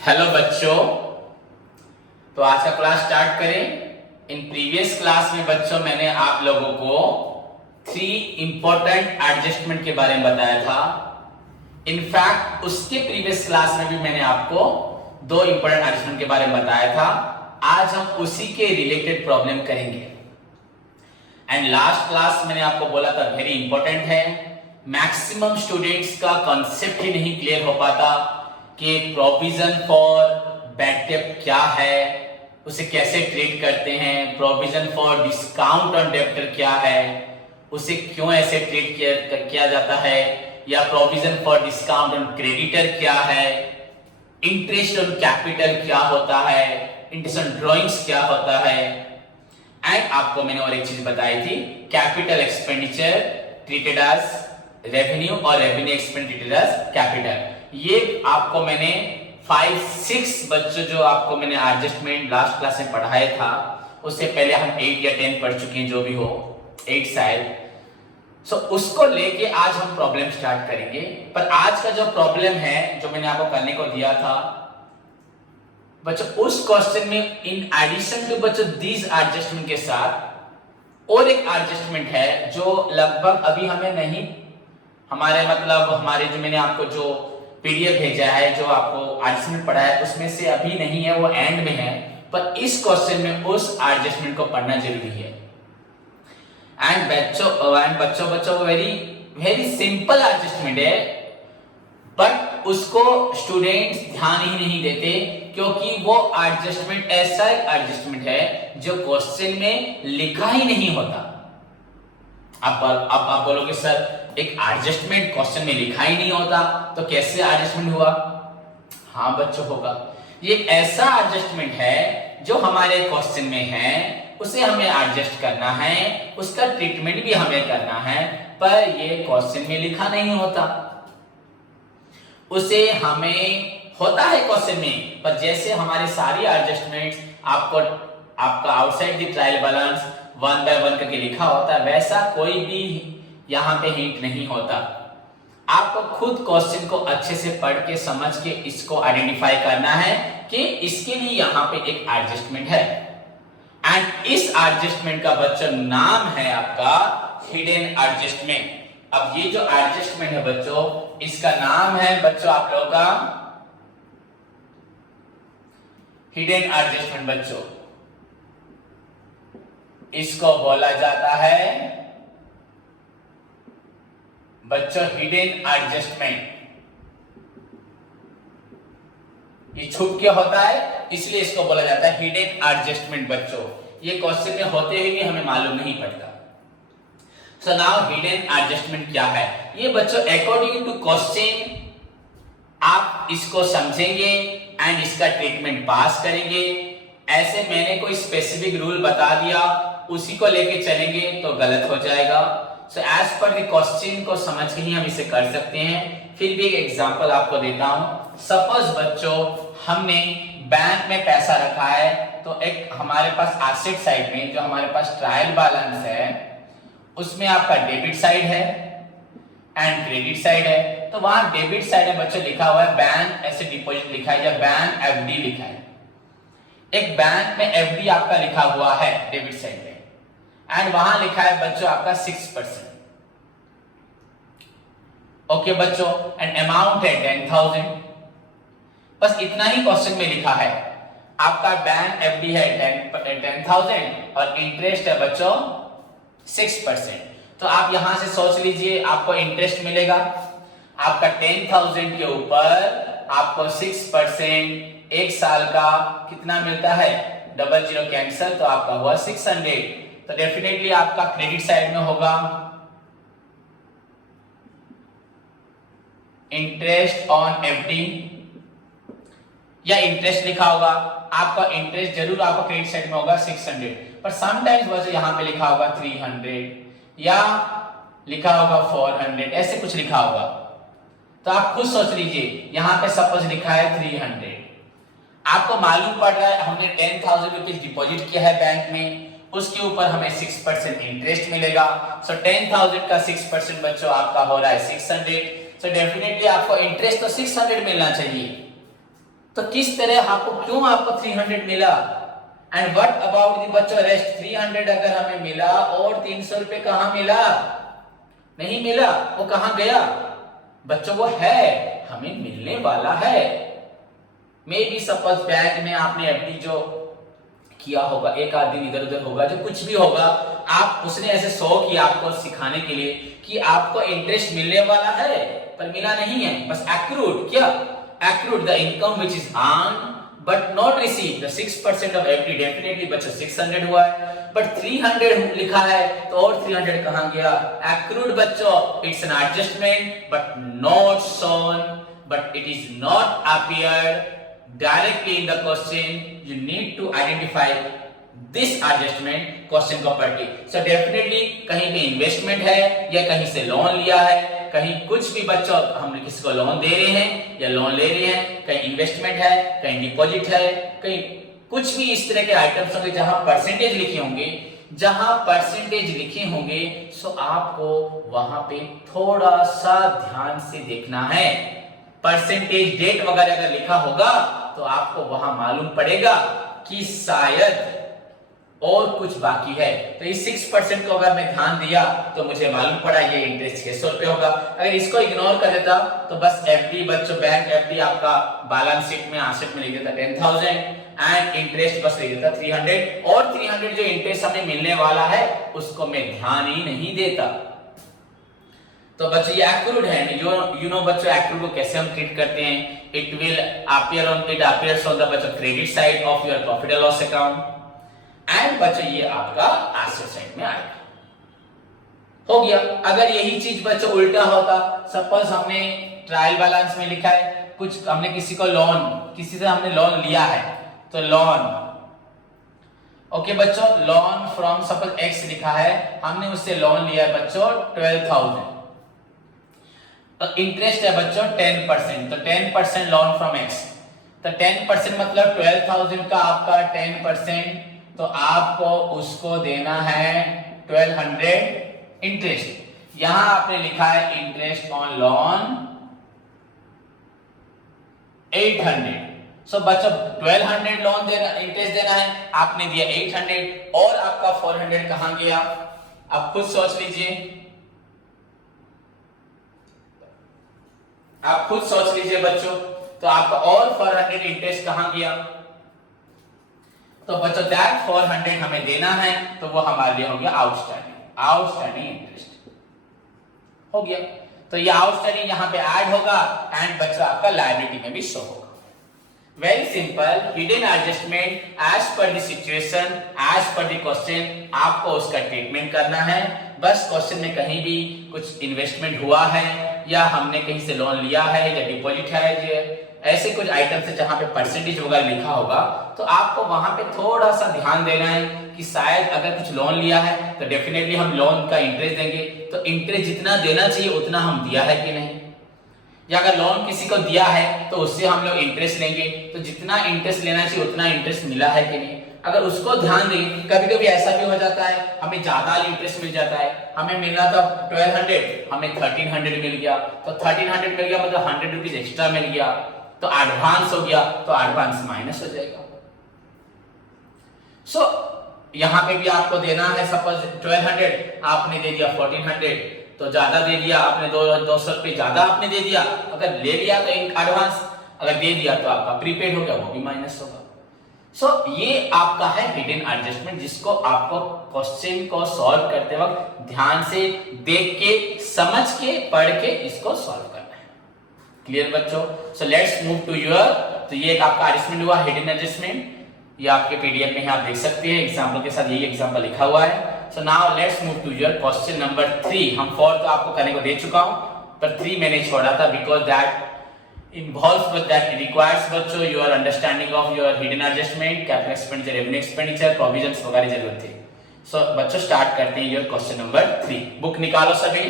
Hello बच्चों, तो आज का क्लास स्टार्ट करें। इन प्रीवियस क्लास में बच्चों मैंने आप लोगों को 3 इंपॉर्टेंट एडजस्टमेंट के बारे में बताया था। इनफैक्ट उसके प्रीवियस क्लास में भी मैंने आपको 2 इंपॉर्टेंट एडजस्टमेंट के बारे में बताया था। आज हम उसी के रिलेटेड प्रॉब्लम करेंगे। एंड लास्ट क्लास मैंने आपको बोला था वेरी इंपॉर्टेंट है। मैक्सिमम स्टूडेंट्स का कॉन्सेप्ट ही नहीं क्लियर हो पाता कि प्रोविजन फॉर बैड डेब्ट क्या है, उसे कैसे ट्रीट करते हैं, provision for discount on debtor क्या है, उसे क्यों ऐसे ट्रीट किया जाता है, या provision for discount on creditor क्या है, इंटरेस्ट ऑन कैपिटल क्या होता है, इंटरेस्ट ऑन ड्रॉइंग्स क्या होता है। एंड आपको मैंने और एक चीज बताई थी, capital expenditure treated as revenue और revenue expenditure treated as capital. ये आपको मैंने 5-6 बच्चों जो आपको मैंने एडजस्टमेंट लास्ट क्लास में पढ़ाया था, उससे पहले हम 8 या 10 पढ़ चुके हैं, जो भी हो 8 शायद। सो उसको लेके आज हम प्रॉब्लम स्टार्ट करेंगे। पर आज का जो प्रॉब्लम है जो मैंने आपको करने को दिया था बच्चों, उस क्वेश्चन में इन एडिशन टू बच्चों दीज एडजस्टमेंट के साथ और एक एडजस्टमेंट है जो लगभग अभी हमें नहीं, हमारे जो मैंने आपको जो पीडीएफ भेजा है, जो आपको एडजस्टमेंट पढ़ा है, उसमें से अभी नहीं है, वो एंड में है। पर इस क्वेश्चन में उस एडजस्टमेंट को पढ़ना जरूरी है। एंड बच्चों वेरी सिंपल एडजस्टमेंट है, बट उसको स्टूडेंट्स ध्यान ही नहीं देते, क्योंकि वो एडजस्टमेंट ऐसा एक एडजस्टमेंट है जो क्वेश्चन में लिखा ही नहीं होता। आप बोलोगे सर एक एडजस्टमेंट क्वेश्चन में लिखा ही नहीं होता तो कैसे एडजस्टमेंट हुआ? हाँ बच्चों, होगा। ये एक ऐसा एडजस्टमेंट है जो हमारे क्वेश्चन में है, उसे हमें एडजस्ट करना है, उसका ट्रीटमेंट भी हमें करना है, पर ये क्वेश्चन में लिखा नहीं होता। उसे हमें होता है क्वेश्चन में, पर जैसे हमारे सारी एडजस्टमेंट्स आपका outside the trial balance 1 by 1 करके लिखा होता है, वैसा कोई भी यहां पे हिंट नहीं होता। आपको खुद क्वेश्चन को अच्छे से पढ़ के समझ के इसको आइडेंटिफाई करना है कि इसके लिए यहां पे एक एडजस्टमेंट है। एंड इस एडजस्टमेंट का बच्चों नाम है आपका हिडन एडजस्टमेंट। अब ये जो एडजस्टमेंट है बच्चों, इसका नाम है बच्चों आप लोगों का हिडन एडजस्टमेंट। बच्चों इसको बोला जाता है बच्चों हिडन एडजस्टमेंट। ये छुप के होता है, इसलिए इसको बोला जाता है हिडन एडजस्टमेंट। बच्चों ये क्वेश्चन में होते हुए भी हमें मालूम नहीं पड़ता। सो नाउ हिडन एडजस्टमेंट क्या है? ये बच्चों अकॉर्डिंग टू क्वेश्चन आप इसको समझेंगे एंड इसका ट्रीटमेंट पास करेंगे। ऐसे मैंने कोई स्पेसिफिक रूल बता दिया, उसी को लेके चलेंगे तो गलत हो जाएगा। So as per the question को समझ के ही हम इसे कर सकते हैं। फिर भी एक एग्जांपल आपको देता हूं। सपोज बच्चों हमने बैंक में पैसा रखा है, तो एक हमारे पास एसेट साइड में जो हमारे पास ट्रायल बैलेंस है, उसमें आपका डेबिट साइड है एंड क्रेडिट साइड है। तो वहां डेबिट साइड में बच्चों लिखा हुआ है बैंक ऐसे डिपॉजिट लिखा है या बैंक एफडी लिखा है। एक बैंक में एफडी आपका लिखा हुआ है डेबिट साइड में, एंड वहां लिखा है बच्चों आपका 6%। ओके बच्चों, एंड अमाउंट है 10,000। बस इतना ही क्वेश्चन में लिखा है। आपका बैंक एफडी है 10,000 और इंटरेस्ट है बच्चों 6%। तो आप यहां से सोच लीजिए आपको इंटरेस्ट मिलेगा। आपका 10,000 के ऊपर आपको 6% एक साल का कितना मिलता है? 00 कैंसिल, तो आपका हुआ 600। तो डेफिनेटली आपका क्रेडिट साइड में होगा इंटरेस्ट ऑन एफडी या इंटरेस्ट लिखा होगा। आपका इंटरेस्ट जरूर आपका क्रेडिट साइड में होगा 600, पर समटाइम्स वैसे यहां पे लिखा होगा 300 या लिखा होगा 400, ऐसे कुछ लिखा होगा। तो आप खुद सोच लीजिए, यहां पे सपोज लिखा है 300, आपको मालूम पड़ रहा है हमने 10,000 रुपीज डिपॉजिट किया है बैंक में, उसके ऊपर हमें 6% इंटरेस्ट मिलेगा। सो 10,000 का 6% बच्चों आपका हो रहा है 600। सो डेफिनेटली आपको इंटरेस्ट तो 600 मिलना चाहिए। तो तो किस तरह आपको, क्यों आपको 300 मिला, एंड व्हाट अबाउट द बच्चों रेस्ट 300 अगर हमें मिला और 300 रुपए कहां मिला, नहीं मिला, वो कहां गया बच्चों, वो है हमें मिलने वाला है। मे बी सपोज बैंक में आपने एफडी जो किया होगा, एक आध दिन इधर उधर होगा, जो कुछ भी होगा, आप उसने ऐसे शो किया आपको सिखाने के लिए कि आपको इंटरेस्ट मिलने वाला है, पर मिला नहीं है, बस एक्रूड, क्या accrued the income which is earn but not receive the 6% of FD, definitely बच्चों 600 हुआ है, बट 300 लिखा है, तो और 300 कहां गया, एक्रूड बच्चों, it's an adjustment but not shown, but it is not appeared directly in the question. You need to identify this adjustment question को पढ़ के। So definitely कहीं पे इन्वेस्टमेंट है या कहीं से लोन लिया है, कहीं कुछ भी बच्चों हम किसी को लोन दे रहे हैं या लोन ले रहे हैं, कहीं इन्वेस्टमेंट है, कहीं डिपॉजिट है, कहीं कुछ भी इस तरह के आइटम्स होंगे जहां परसेंटेज लिखे होंगे, जहां परसेंटेज लिखे होंगे, सो आपको वहां पे थोड़ा सा ध्यान से देखना है। परसेंटेज डेट वगैरह अगर लिखा होगा तो आपको वहां मालूम पड़ेगा कि शायद और कुछ बाकी है। तो इस 6% को अगर मैं ध्यान दिया तो मुझे मालूम पड़ा ये इंटरेस्ट 600 रुपए होगा। अगर इसको इग्नोर कर देता तो बस एफडी बच्चों, बैंक एफडी आपका बैलेंस शीट में एसेट में लिख देता 10,000 एंड इंटरेस्ट बस लिख देता 300, और 300 जो इंटरेस्ट हमें मिलने वाला है उसको मैं ध्यान ही नहीं देता। तो बच्चों ये एक्रूड है, यू नो बच्चों एक्रूड को कैसे हम ट्रीट करते हैं, it will appears on the बच्चों credit side of your profit and loss account, and बच्चों ये आपका एसेट साइड में आएगा। हो गया। अगर यही चीज बच्चों उल्टा होता, सपोज हमने ट्रायल बैलेंस में लिखा है कुछ, हमने किसी को लोन, किसी से हमने लोन लिया है, तो लोन, ओके बच्चों, लोन फ्रॉम सपोज एक्स लिखा है, हमने उससे लोन लिया है बच्चों 12,000, तो इंटरेस्ट है बच्चों 10%, तो 10% लोन फ्रॉम एक्स, तो 10% मतलब 12,000 का आपका 10%, तो आपको उसको देना है 1200 इंटरेस्ट। यहां आपने लिखा है इंटरेस्ट ऑन लोन 800, सो बच्चों 1200 लोन देना, इंटरेस्ट देना है, आपने दिया 800 और आपका 400 कहां गया, आप खुद सोच लीजिए, आप खुद सोच लीजिए बच्चों, तो आपका और 400 इंटरेस्ट कहां गया, तो बच्चों दैट 400 हमें देना है, तो वो हमारे लिए हो गया आउटस्टैंडिंग इंटरेस्ट हो गया। तो ये आउटस्टैंडिंग यहां पे ऐड होगा एंड बच्चों आपका लायबिलिटी में भी शो होगा। Very simple, hidden adjustment as per the situation, as per the question, आपको उसका ट्रीटमेंट करना है। बस क्वेश्चन में कहीं भी कुछ इन्वेस्टमेंट हुआ है या हमने कहीं से लोन लिया है या डिपॉजिट है, ऐसे कुछ आइटम्स है जहां पे परसेंटेज वगैरह लिखा होगा, तो आपको वहां पे थोड़ा सा ध्यान देना है कि शायद अगर कुछ लोन लिया है तो डेफिनेटली हम लोन का इंटरेस्ट देंगे, तो इंटरेस्ट जितना देना चाहिए उतना हम दिया है कि नहीं, या अगर लोन किसी को दिया है तो उससे हम लोग इंटरेस्ट लेंगे, तो जितना इंटरेस्ट लेना चाहिए उतना इंटरेस्ट मिला है कि नहीं, अगर उसको ध्यान दें। कभी कभी ऐसा भी हो जाता है हमें ज्यादा इंटरेस्ट मिल जाता है, हमें मिलना था 1200, हमें 1300 मिल गया, तो 1300 मिल गया मतलब 100 रुपीज एक्स्ट्रा मिल गया, तो एडवांस हो गया, तो एडवांस माइनस हो जाएगा। सो यहां पे भी आपको देना है, सपोज 1200 आपने दे दिया 1400, तो ज्यादा दे दिया आपने, 200 रुपए ज्यादा आपने दे दिया, अगर ले लिया तो एडवांस, अगर दे दिया तो आपका प्रीपेड हो गया, वो भी माइनस होगा। सो ये आपका है हिडन एडजस्टमेंट, जिसको आपको क्वेश्चन को सॉल्व करते वक्त ध्यान से देख के, समझ के, पढ़ के इसको सॉल्व करना है। क्लियर बच्चों? So let's move to your, तो ये एक आपका एडजस्टमेंट हुआ, हिडन एडजस्टमेंट, ये आपके पीडीएफ में आप देख सकते हैं, एग्जांपल के साथ यही एग्जांपल लिखा हुआ है। So now let's move to your question number 3। हम 4 तो आपको करने को दे चुका हूं, पर 3 मैंने छोड़ा था because that involves with that requires बच्चों your understanding of your hidden adjustment, capital expenditure, revenue expenditure, provisions वगैरह जरूरत थी। So बच्चों स्टार्ट करते हैं your question number 3। बुक निकालो सभी।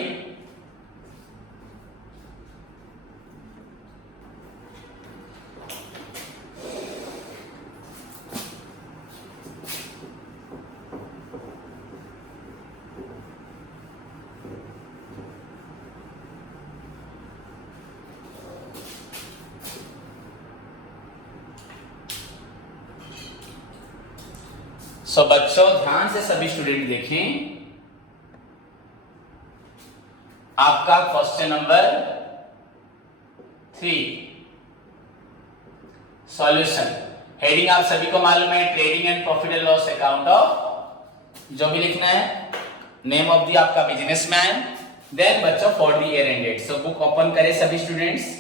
सो बच्चों ध्यान से सभी स्टूडेंट देखें, आपका क्वेश्चन नंबर 3 सॉल्यूशन। हेडिंग आप सभी को मालूम है, trading and profit and loss account of, जो भी लिखना है, नेम ऑफ दी आपका बिजनेसमैन, देन बच्चों for the year ended. So book open करें सभी स्टूडेंट्स।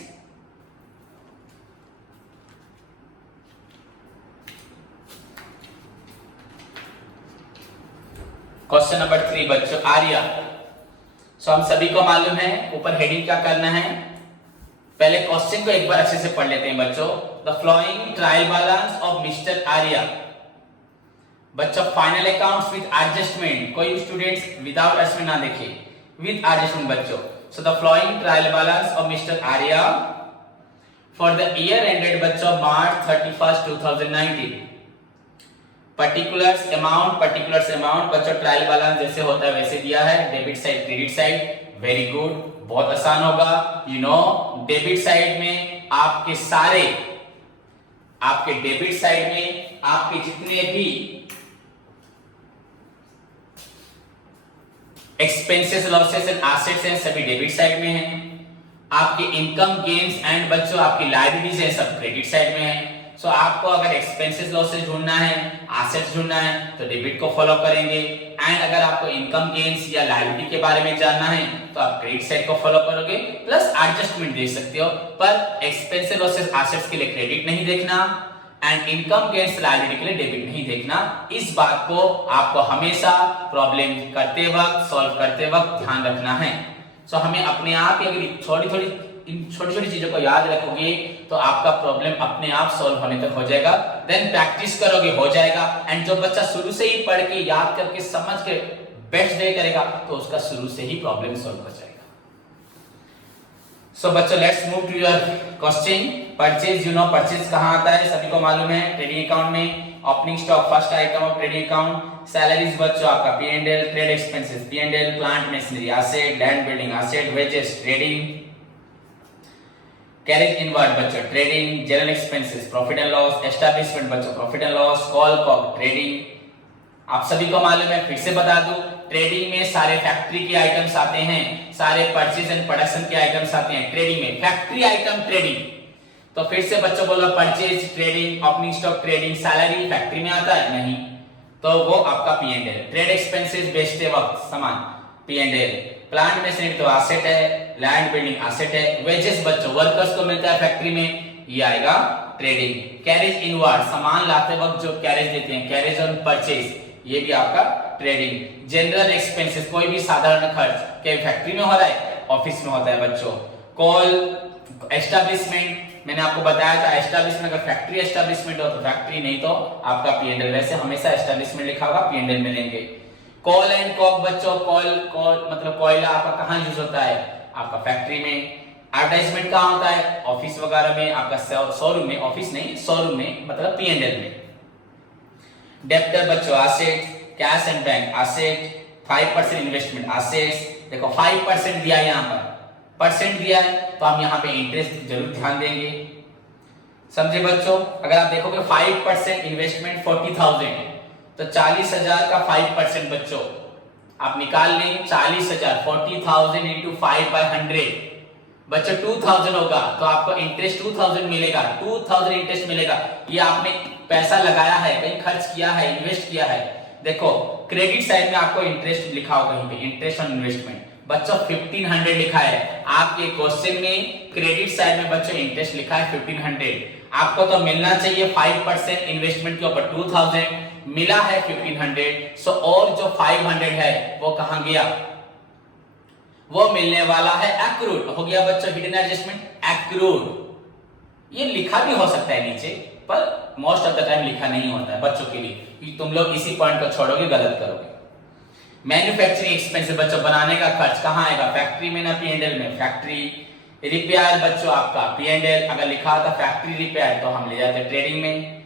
क्वेश्चन नंबर 3 बच्चों आर्या। सो हम सभी को मालूम है ऊपर हेडिंग क्या करना है, पहले क्वेश्चन को एक बार अच्छे से पढ़ लेते हैं बच्चों। The flowing trial balance of mister Arya. बच्चों फाइनल अकाउंट्स विद एडजस्टमेंट, कोई स्टूडेंट्स विदाउट एडजस्टमेंट ना देखे, विद एडजस्टमेंट बच्चों। So the flowing trial balance of mister Arya for the year ended बच्चों मार्च 31, 2019। पर्टिकुलर्स अमाउंट बच्चों ट्रायल बैलेंस जैसे होता है वैसे दिया है, debit side credit side. Very good, बहुत आसान होगा। यू नो डेबिट साइड में आपके सारे, आपके डेबिट साइड में आपके जितने भी एक्सपेंसेस लॉसेस एंड एसेट्स हैं सभी डेबिट साइड में हैं। आपके इनकम गेन्स एंड बच्चों आपकी लायबिलिटीज है सब क्रेडिट साइड में है। सो आपको अगर एक्सपेंसेस लॉसेस ढूंढना है, एसेट्स ढूंढना है तो डेबिट को फॉलो करेंगे, एंड अगर आपको इनकम गेन्स या लायबिलिटी के बारे में जानना है तो आप क्रेडिट साइड को फॉलो करोगे, प्लस एडजस्टमेंट दे सकते हो, पर एक्सपेंसेस लॉसेस एसेट्स के लिए क्रेडिट नहीं देखना एंड इनकम गेन्स लायबिलिटी के लिए डेबिट नहीं देखना। इस बात को आपको हमेशा प्रॉब्लम करते वक्त, सॉल्व करते वक्त ध्यान रखना है। सो हमें अपने आप ही अगर इन छोटी छोटी चीजों को याद रखोगे तो आपका प्रॉब्लम अपने आप सॉल्व होने तक हो जाएगा। देन प्रैक्टिस करोगे हो जाएगा, एंड जो बच्चा शुरू से ही पढ़ के याद करके समझ के बेस्ट डे करेगा तो उसका शुरू से ही प्रॉब्लम सॉल्व हो जाएगा। सो बच्चों let's move to your question. Purchase, you know purchase कहां आता है सभी को मालूम है, ट्रेडिंग अकाउंट में। Opening stock first item of trading account. Salaries बच्चों आपका P&L, trade expenses P&L, plant machinery asset, land building asset, wages trading, carriage inward बच्चों trading, general expenses profit and loss, establishment बच्चों profit and loss, coal coke trading. आप सभी को मालूम है, फिर से बता दूं, ट्रेडिंग में सारे फैक्ट्री के आइटम्स आते हैं, सारे परचेज एंड प्रोडक्शन के आइटम्स आते हैं ट्रेडिंग में, फैक्ट्री आइटम ट्रेडिंग। तो फिर से बच्चों बोलो purchase trading, opening stock trading, salary factory में आता है नहीं, तो वो आपका P&L। ट्रेड एक्सपेंसेस बेचते वक्त सामान P&L, प्लांट मशीनरी तो एसेट है, लैंड बिल्डिंग एसेट है, वेजेस बच्चों वर्कर्स को मिलता है फैक्ट्री में, ये आएगा ट्रेडिंग। कैरेज इनवर्ड सामान लाते वक्त जो कैरेज देते हैं, कैरेज ऑन परचेज, ये भी आपका ट्रेडिंग। जनरल एक्सपेंसेस कोई भी साधारण खर्च के फैक्ट्री में हो रहा है, ऑफिस में होता है बच्चों। कॉल एस्टैब्लिशमेंट मैंने आपको बताया था, एस्टैब्लिशमेंट अगर फैक्ट्री एस्टैब्लिशमेंट हो तो फैक्ट्री, नहीं तो आपका P&L। वैसे हमेशा एस्टैब्लिशमेंट लिखा होगा, P&L में लेंगे। कॉल एंड कॉक बच्चों, कॉल मतलब कोयला आपका कहां यूज होता है, आपका फैक्ट्री में। एडवर्टाइजमेंट कहां होता है, ऑफिस वगैरह में, आपका शोरूम में, ऑफिस नहीं शोरूम में, मतलब P&L में। डेप्टर बच्चों asset, cash and bank asset, 5% investment assets. देखो 5% दिया है, यहां पर परसेंट दिया है तो हम यहां पे इंटरेस्ट जरूर ध्यान देंगे, समझे बच्चों। अगर आप देखोगे 5% इन्वेस्टमेंट 40,000, तो 40,000 का 5% बच्चों आप निकाल लें, 40,000 40,000 इंटू 5/100 बच्चों 2,000 होगा, तो आपको इंटरेस्ट 2,000 मिलेगा, 2,000 इंटरेस्ट मिलेगा। ये आपने पैसा लगाया है, कहीं खर्च किया है, इन्वेस्ट किया है। देखो क्रेडिट साइड में आपको इंटरेस्ट लिखा होगा कहीं पे, इंटरेस्ट ऑन इन्वेस्टमेंट बच्चों 1500 लिखा है आपके क्वेश्चन में, क्रेडिट साइड में बच्चों इंटरेस्ट लिखा है 1500। आपको तो मिलना चाहिए 5% इन्वेस्टमेंट के ऊपर 2000, मिला है 1500। सो और जो 500 है वो कहां गया, वो मिलने वाला है एक्रूड, हो गया बच्चों हिडन एडजस्टमेंट एक्रूड। ये लिखा भी हो सकता है नीचे, पर मोस्ट ऑफ द टाइम लिखा नहीं होता है बच्चों के लिए, तुम लोग इसी पॉइंट को छोड़ोगे, गलत करोगे। मैन्युफैक्चरिंग एक्सपेंसेस बच्चों बनाने का खर्च कहां आएगा, फैक्ट्री में ना P&L में, फैक्ट्री। रिपेयर बच्चों आपका P&L, अगर लिखा था फैक्ट्री रिपेयर तो हम ले जाते ट्रेडिंग में।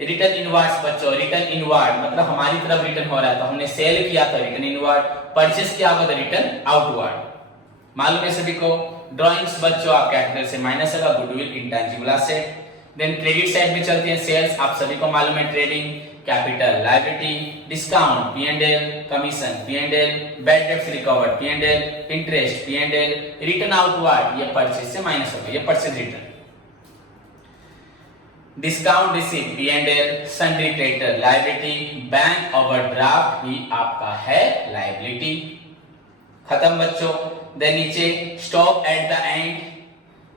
रिटर्न इनवर्ड्स बच्चों, रिटर्न इनवर्ड मतलब हमारी तरफ रिटर्न हो रहा है तो हमने सेल किया तो रिटर्न इनवर्ड, परचेस किया होगा तो रिटर्न आउटवर्ड, मालूम है सभी को। ड्राइंग्स बच्चों आप कैपिटल से माइनस होगा, goodwill intangible asset. Then credit side में चलते हैं, सेल्स आप सभी को मालूम है trading, capital liability, discount P&L, commission P&L, bad debts recovered P&L, interest P&L, return outward ये परचेज से माइनस होगा, ये purchase return, discount receive P&L, sundry creditor liability, bank overdraft भी आपका है लायबिलिटी। खत्म बच्चों। देन नीचे स्टॉक एट द एंड,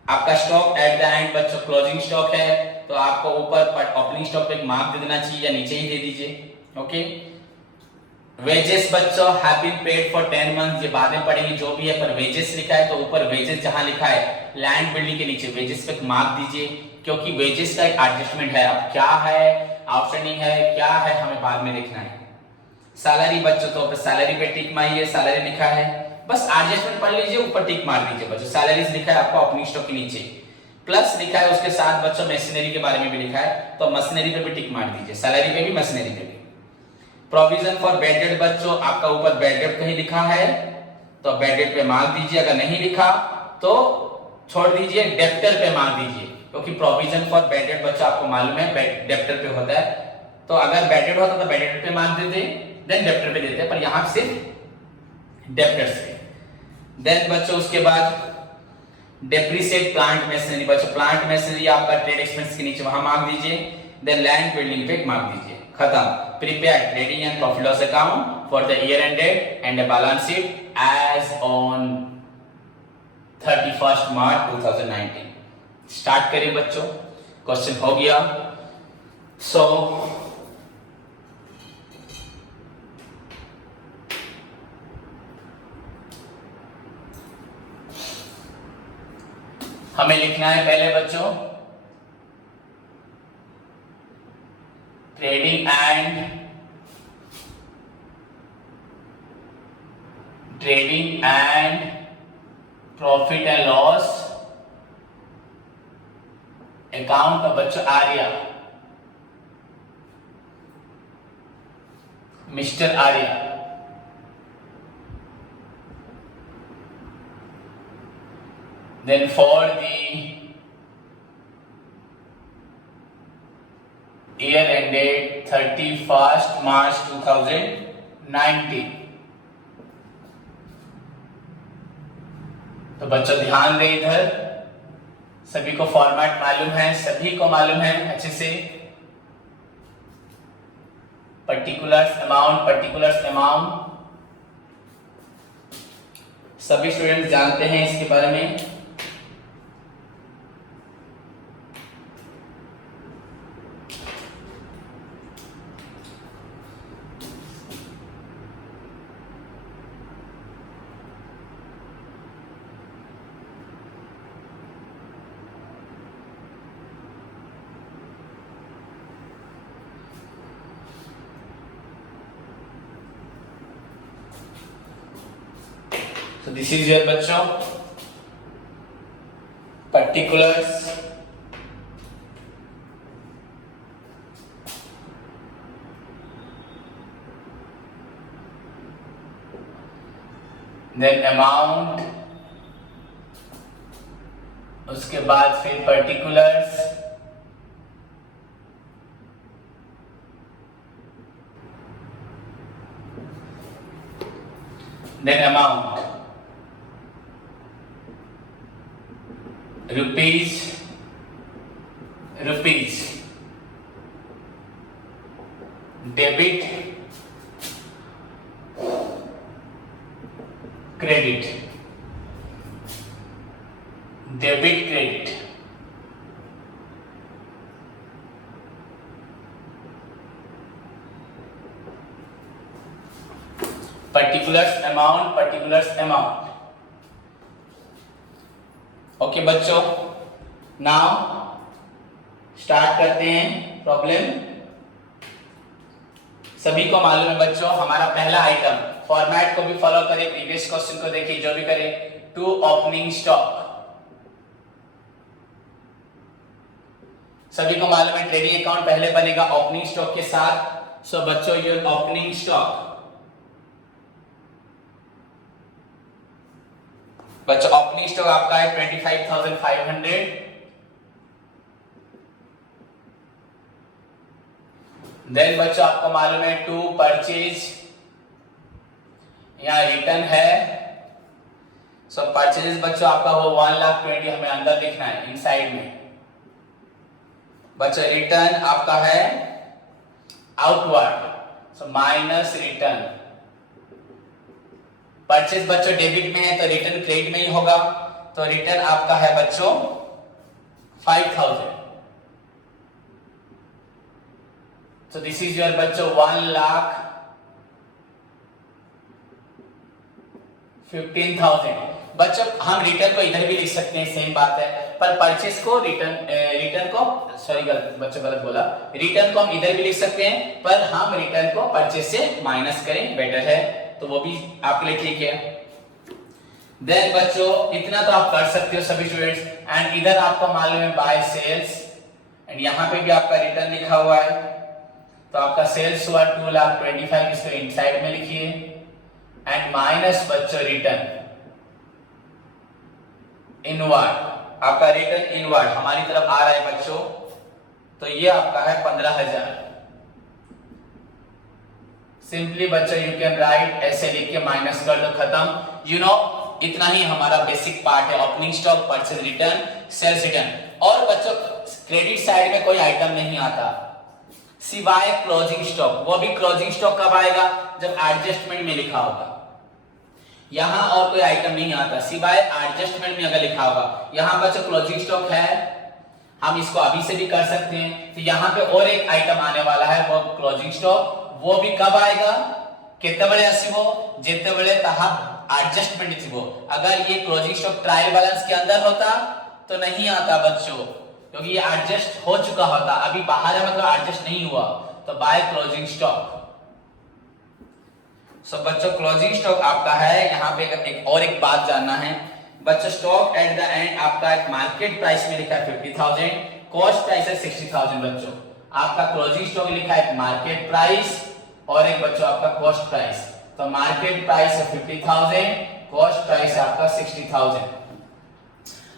आपका स्टॉक एट द एंड बच्चों क्लोजिंग स्टॉक है तो आपको ऊपर ओपनिंग स्टॉक पे एक मार्क दे देना चाहिए या नीचे ही दे दीजिए। ओके। वेजेस बच्चों have been paid for 10 months, ये बाद में पढ़ेंगे जो भी है, पर वेजेस लिखा है तो ऊपर वेजेस जहां लिखा है लैंड बिल्डिंग के नीचे वेजेस पे एक मार्क दीजिए, क्योंकि वेजेस का एक एडजस्टमेंट है। अब क्या है आउटस्टैंडिंग है क्या है हमें बाद में देखना है। सैलरी बच्चों तो सैलरी पे टिक मारिए, सैलरी लिखा है बस एडजस्टमेंट पढ़ लीजिए, ऊपर टिक मार दीजिए बच्चों। सैलरीज लिखा है आपका ओपनिंग स्टॉक के नीचे, प्लस लिखा है उसके साथ बच्चों मशीनरी के बारे में भी लिखा है तो मशीनरी पे भी टिक मार दीजिए, सैलरी पे भी मशीनरी पे भी। प्रोविजन फॉर बैड डेट बच्चों आपका ऊपर बैड डेट कहीं लिखा है तो बैड डेट पे मार्क दीजिए, अगर नहीं लिखा तो छोड़ दीजिए, डेप्टर पे मार्क दीजिए, क्योंकि प्रोविजन फॉर बैड डेट बच्चों आपको मालूम है डेप्टर पे होता है, तो अगर बैड डेट होता तो बैड डेट पे मार्क देते देन डेप्टर पे देते, पर यहां सिर्फ डेप्टर से। देन बच्चों उसके बाद डेप्रिसिएट प्लांट मशीनरी बच्चों, प्लांट मशीनरी आपका ट्रेड एक्सपेंस के नीचे वहां मार्क दीजिए, देन लैंड बिल्डिंग पे मार्क दीजिए। खत्म। Prepare trading and profit loss account for the year ended and the balance sheet as on 31 March 2019। Start करें बच्चों, क्वेश्चन हो गया। सो हमें लिखना है पहले बच्चों trading and profit and loss account का बच्चों Arya, mister Arya. Then for the year ended 31st March 2019, तो बच्चों ध्यान दें इधर, सभी को फॉर्मेट मालूम है, सभी को मालूम है अच्छे से। पर्टिकुलर्स अमाउंट सभी स्टूडेंट्स जानते हैं इसके बारे में। So this is your बच्चों particulars, then amount, उसके बाद फिर particulars, then amount, rupees, debit, credit, particulars amount। Okay बच्चों, नाउ स्टार्ट करते हैं प्रॉब्लम। सभी को मालूम है बच्चों हमारा पहला आइटम, फॉर्मेट को भी फॉलो करें, प्रीवियस क्वेश्चन को देखिए जो भी करें, टू ओपनिंग स्टॉक। सभी को मालूम है ट्रेडिंग अकाउंट पहले बनेगा ओपनिंग स्टॉक के साथ। सो बच्चों योर ओपनिंग स्टॉक, बच्चों ओपनिंग स्टॉक आपका है 25,500। देन बच्चों आपको मालूम है टू परचेज, यहाँ रिटर्न है। सो परचेज बच्चों आपका वो 1,20,000 हमें अंदर लिखना है इनसाइड में। बच्चों रिटर्न आपका है outward, so minus return. Purchase बच्चों डेबिट में है तो रिटर्न क्रेडिट में ही होगा, तो रिटर्न आपका है बच्चों 5,000। So this is your बच्चों 1,15,000। बच्चों हम रिटर्न को इधर भी लिख सकते हैं, सेम बात है, पर परचेस को रिटर्न को सॉरी गलत बोला, रिटर्न को हम इधर भी लिख सकते हैं, पर हम रिटर्न को परचेस से माइनस करें बेटर है, तो वो भी आपके लिए ठीक है। देन बच्चों इतना तो आप कर सकते हो सभी स्टूडेंट्स, एंड इधर आपको मालूम है बाय सेल्स, एंड यहाँ पे भी आपका रिटर्न लिखा हुआ है, तो आपका सेल्स हुआ 2,25,000, इसको इनसाइड में लिखिए, एंड माइनस बच्चों रिटर्न इनवर्ड, आपका रिटर्न इनवर्ड हमारी तरफ आ रहा है बच्चों, तो ये आपका है 15,000। सिंपली बच्चों यू कैन राइट, ऐसे लिख के माइनस कर दो, खत्म। यू नो इतना ही हमारा बेसिक पार्ट है, opening stock, purchase return, sales return. और बच्चों क्रेडिट साइड में कोई आइटम नहीं आता सिवाय क्लोजिंग स्टॉक, वो भी क्लोजिंग स्टॉक कब आएगा, जब एडजस्टमेंट में लिखा होगा। यहां और कोई आइटम नहीं आता सिवाय एडजस्टमेंट में अगर लिखा होगा। यहां बच्चों क्लोजिंग स्टॉक है, हम इसको अभी से भी कर सकते हैं, तो यहां पे और एक आइटम आने वाला है, वो क्लोजिंग स्टॉक, वो भी कब आएगा, कितने बड़े आसीबो, जितने बड़े तहा एडजस्टमेंट थी वो। अगर ये क्लोजिंग स्टॉक ट्रायल बैलेंस के अंदर होता तो नहीं आता बच्चों, क्योंकि ये एडजस्ट हो चुका होता, अभी बाहर है मतलब एडजस्ट नहीं हुआ, तो बाय क्लोजिंग स्टॉक। सो बच्चों क्लोजिंग स्टॉक आपका है, यहाँ पे एक बात जानना है बच्चों, स्टॉक एट द एंड आपका एक मार्केट प्राइस में लिखा है 50,000, कॉस्ट प्राइस है 60,000। बच्चों आपका क्लोजिंग स्टॉक लिखा है मार्केट प्राइस और एक बच्चों आपका कॉस्ट प्राइस, तो मार्केट प्राइस है 50,000, कॉस्ट प्राइस है आपका 60,000।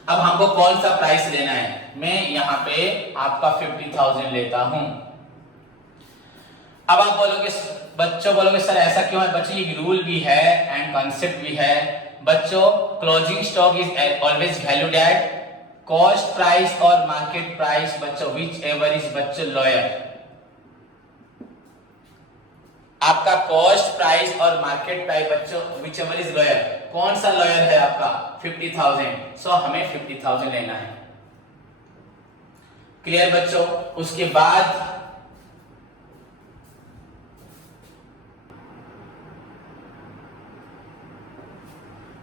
अब हमको कौन सा प्राइस लेना है, मैं यहाँ पे आपका 50,000 लेता हूं। अब आप बोलोगे बोलोगे सर ऐसा क्यों है, बच्चों ये रूल भी है एंड कॉन्सेप्ट भी है बच्चों, closing stock is always valued at cost price और मार्केट प्राइस बच्चों, विच एवर इज बच्चों लॉयर। आपका कॉस्ट प्राइस और मार्केट प्राइस बच्चों विच एवर इज लॉयर, कौन सा लॉयर है आपका 50,000, सो हमें 50,000 लेना है। क्लियर बच्चों, उसके बाद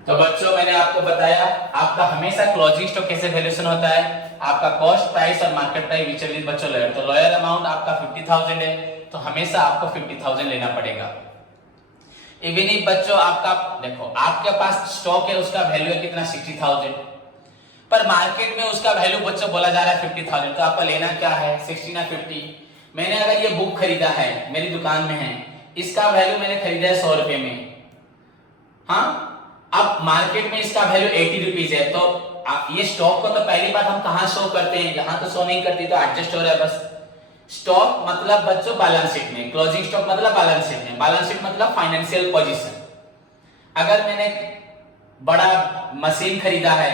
तो बच्चों मैंने आपको बताया आपका हमेशा क्लोजिंग स्टॉक कैसे वैल्यूएशन होता है, आपका कॉस्ट प्राइस और market price which ever is बच्चों लॉयर, तो लॉयर अमाउंट आपका 50,000 है, तो हमेशा आपको 50,000 लेना पड़ेगा। इवन इफ बच्चों आपका देखो आपके पास स्टॉक है उसका वैल्यू है कितना 60,000, पर मार्केट में उसका वैल्यू बच्चों बोला जा रहा है 50,000, तो आपको लेना क्या है 60 ना 50। मैंने अगर ये बुक खरीदा है मेरी दुकान में है, इसका वैल्यू मैंने खरीदा है 100 रुपए में, हाँ अब मार्केट में इसका वैल्यू 80 रुपीज है, तो ये स्टॉक को तो पहली बात हम कहां शो करते हैं, यहां तो शो नहीं करती, तो एडजस्ट हो रहा है बस। स्टॉक मतलब बच्चों बैलेंस शीट में, क्लोजिंग स्टॉक मतलब बैलेंस शीट में, बैलेंस शीट मतलब फाइनेंशियल पोजीशन। अगर मैंने बड़ा मशीन खरीदा है,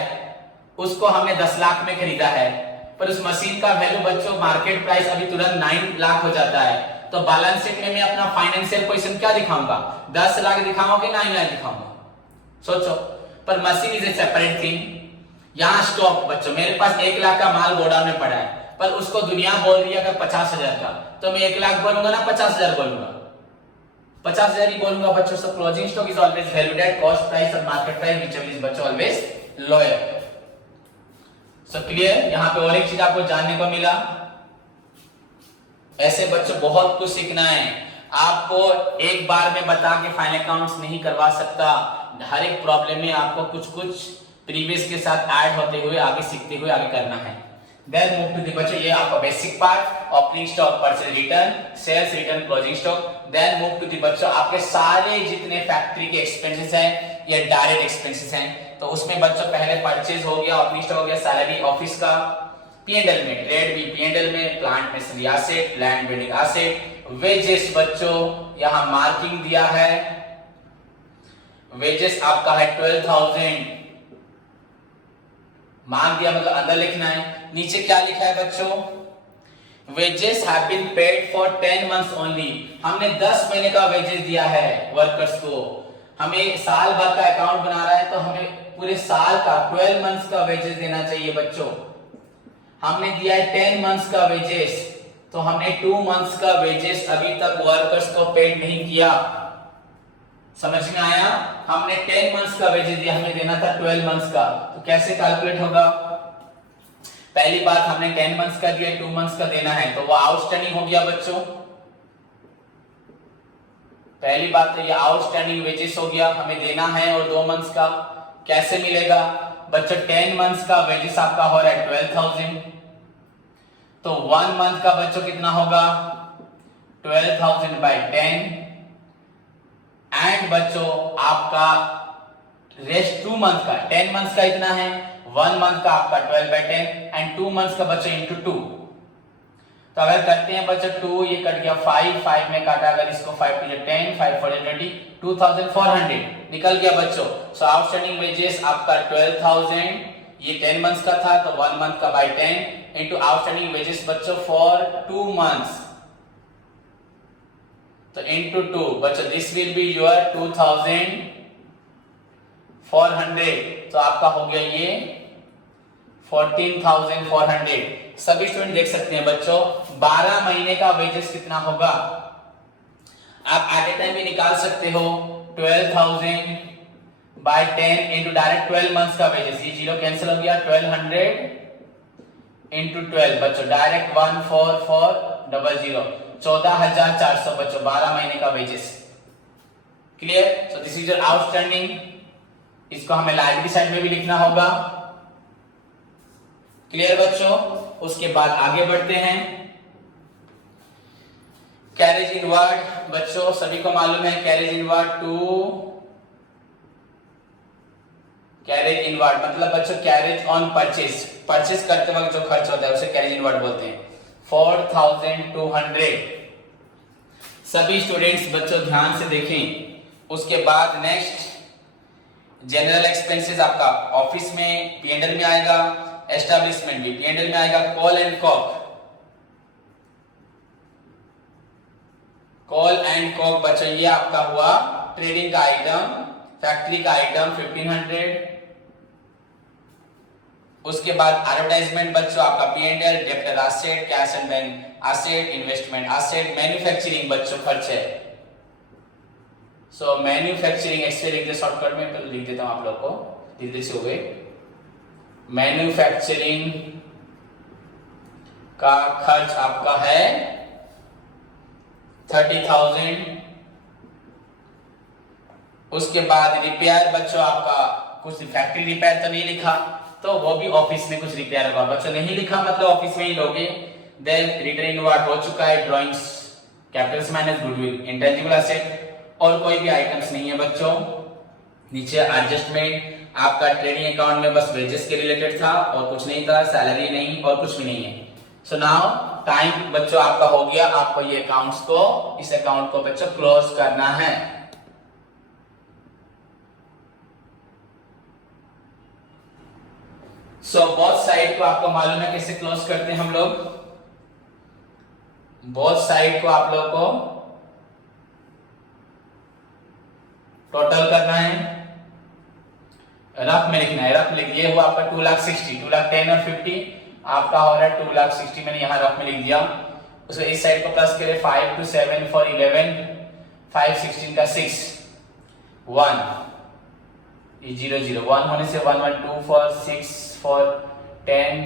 उसको हमने 10 लाख में खरीदा है, पर उस मशीन का वैल्यू बच्चों मार्केट प्राइस अभी तुरंत 9 लाख हो जाता है, तो बैलेंस शीट में मैं अपना फाइनेंशियल पोजीशन क्या दिखाऊंगा, 10 लाख दिखाऊंगा कि 9 लाख दिखाऊंगा, सोचो। पर machine is a separate thing. यहां स्टॉक बच्चों मेरे पास 1 लाख का माल गोडाउन में पड़ा है, पर उसको दुनिया बोल रही है अगर 50,000 का, तो मैं 1 लाख बोलूंगा ना 50,000 बोलूंगा, 50,000 ही बोलूंगा बच्चों। सब closing stock is always valued at cost price और मार्केट प्राइस व्हिच इज बच्चों ऑलवेज लॉयर। सो क्लियर, यहां पे और एक चीज आपको जानने को मिला, ऐसे बच्चों बहुत कुछ सीखना है आपको, एक बार में बता के फाइनल अकाउंट्स नहीं करवा सकता, हर एक प्रॉब्लम में आपको कुछ कुछ प्रीवियस के साथ ऐड होते हुए आगे सीखते हुए आगे करना है। देन मूव टू द बच्चों ये आपका basic part, opening stock, purchase return, sales return, closing stock. Then move to the बच्चों आपके सारे जितने फैक्ट्री के एक्सपेंसेस हैं या डायरेक्ट एक्सपेंसेस हैं, तो उसमें बच्चों पहले परचेज हो गया, ओपनिंग स्टॉक हो गया, सैलरी ऑफिस का, P&L में ट्रेड भी P&L में, plant machinery asset, land building asset, wages बच्चों यहां मार्किंग दिया है, वेजेस आपका है 12,000, मार्क दिया मतलब अंदर लिखना है। नीचे क्या लिखा है बच्चों, wages have been paid for 10 months only, हमने 10 महीने का वेजेस दिया है वर्कर्स को। हमें साल भर का अकाउंट बना रहा है तो हमें पूरे साल का 12 मंथ्स का वेजेस देना चाहिए बच्चों। हमने दिया है 10 मंथ्स का वेजेस, तो हमने 2 मंथ्स का वेजेस अभी तक वर्कर्स को पेड नहीं किया। समझ में आया, हमने 10 मंथ्स का वेजेस दिया, हमें देना था 12 मंथ्स का, तो कैसे कैलकुलेट होगा। पहली बात हमने 10 मंथ्स का दिया, 2 मंथ्स का देना है, तो वो आउटस्टैंडिंग हो गया बच्चों। पहली बात तो ये आउटस्टैंडिंग वेजेस हो गया, हमें देना है, और 2 मंथ्स का कैसे मिलेगा बच्चों। 10 मंथ्स का वेजेस आपका हो रहा है 12,000, तो 1 मंथ का बच्चों कितना होगा 12,000 बाई 10, एंड बच्चों आपका रेस्ट 2 मंथ का, 10 मंथ्स का इतना है, 1 मंथ का आपका 12 बाई 10 एंड 2 मंथ्स का बच्चों इंटू 2। तो अगर करते हैं बच्चों 2, ये कट गया 5 में काटा, अगर इसको 5 to 10, 5 4 20, 2,400 निकल गया बच्चों। सो आउटस्टैंडिंग वेजेस आपका 12,000, ये 10 मंथ्स का था तो 1 मंथ का बाई 10 इंटू आउटस्टैंडिंग वेजेस बच्चों फॉर 2 मंथ्स, तो इंटू 2 बच्चों, दिस विल बी योर 2,400, तो आपका हो गया ये 14,400। सभी स्टूडेंट देख सकते हैं बच्चों 12 महीने का वेजेस कितना होगा, आप एट ए टाइम भी निकाल सकते हो। 12,000 बाय 10 इंटू डायरेक्ट 12 मंथ्स का वेजेस, ये जीरो कैंसिल हो गया, 1200 इंटू 12 बच्चों डायरेक्ट 14400, 14,400 बच्चों 12 महीने का wages. Clear, so this is your outstanding, इसको हमें लायबिलिटी साइड में भी लिखना होगा। क्लियर बच्चों, उसके बाद आगे बढ़ते हैं। कैरेज इनवर्ड बच्चों सभी को मालूम है, carriage inward to carriage inward मतलब बच्चों कैरेज ऑन परचेज, परचेज करते वक्त जो खर्च होता है उसे कैरेज इनवर्ड बोलते हैं। 4,200 सभी स्टूडेंट्स बच्चों ध्यान से देखें। उसके बाद नेक्स्ट जनरल एक्सपेंसेस आपका ऑफिस में P&L में आएगा, एस्टैब्लिशमेंट भी P&L में आएगा। Coal and coke, coal and coke बच्चों ये आपका हुआ ट्रेडिंग का आइटम, फैक्ट्री का आइटम 1,500। उसके बाद एडवर्टाइजमेंट बच्चों आपका P&L, debtor asset, cash and bank asset, investment asset. Manufacturing बच्चों खर्च है, सो मैन्युफैक्चरिंग एक्सपे लिख दे शॉर्टकट में, तो लिख देता हूं आप लोग को धीरे से हुए। मैन्युफैक्चरिंग का खर्च आपका है 30,000। उसके बाद रिपेयर बच्चों आपका कुछ फैक्ट्री रिपेयर तो नहीं लिखा, तो वो भी ऑफिस में कुछ रिपेयर होगा बच्चों, नहीं लिखा मतलब ऑफिस में ही लोगे। देन रिटर्न इनवर्ड हो चुका है, drawings, Capitals minus goodwill, intangible asset, और कोई भी आइटम्स नहीं है बच्चों। नीचे एडजस्टमेंट आपका ट्रेडिंग अकाउंट में बस वेजेस के रिलेटेड था और कुछ नहीं था, सैलरी नहीं और कुछ भी नहीं है। सो नाउ टाइम बच्चों आपका हो गया, आपको ये अकाउंट्स को, इस अकाउंट को बच्चों क्लोज करना है। सो बोथ साइड को आपको मालूम है कैसे क्लोज करते हैं हम लोग। बोथ साइड को आप लोग को टोटल करना है, रफ में लिखना है, रफ लिख दिए हुआ आपका 2,60,000, 2,10,000 और 50 आपका हो रहा है 2,60,000, मैंने यहाँ रफ में लिख दिया। उसको इस साइड को प्लस करें, 5 to 7 for 11, 5 16 का 6, 1 ये 0 0 1 होने से 1 1 2 for 6 for 10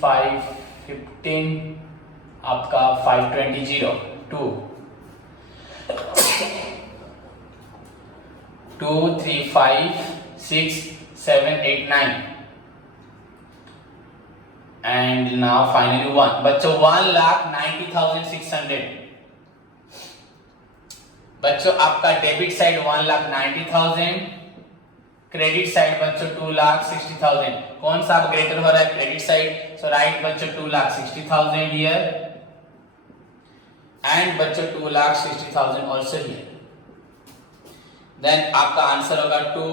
5 15 आपका 5 20 0 2 2 3 5 6 7 8 9 and now finally 1 बच्चों 1,90,600 बच्चों आपका डेबिट साइड 1,90,000, क्रेडिट साइड बच्चों 2,60,000। कौन सा ग्रेटर हो रहा है, क्रेडिट साइड, सो राइट बच्चों 2,60,000 हियर। एंड बच्चों 2,60,000 ऑल्सो हियर। देन आपका आंसर होगा 2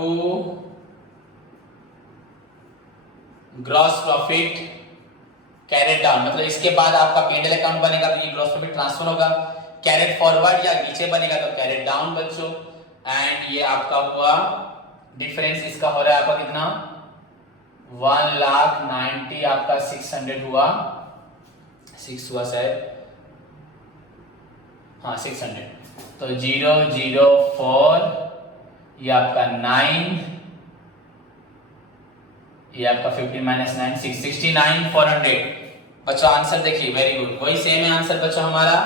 ग्रॉस प्रॉफिट कैरेट डाउन, मतलब इसके बाद आपका P&L अकाउंट बनेगा तो ये ग्रॉस प्रॉफिट ट्रांसफर होगा, कैरेट फॉरवर्ड या नीचे बनेगा तो कैरेट डाउन बच्चों। एंड ये आपका हुआ डिफरेंस, इसका हो रहा है आपका कितना 1,90,000 आपका 600 हुआ, 6 हुआ शायद, हाँ 600, तो 004 ये आपका 9, ये आपका 15 माइनस 9 69,400 बच्चों। आंसर देखिए वेरी गुड, वही सेम है आंसर बच्चों हमारा।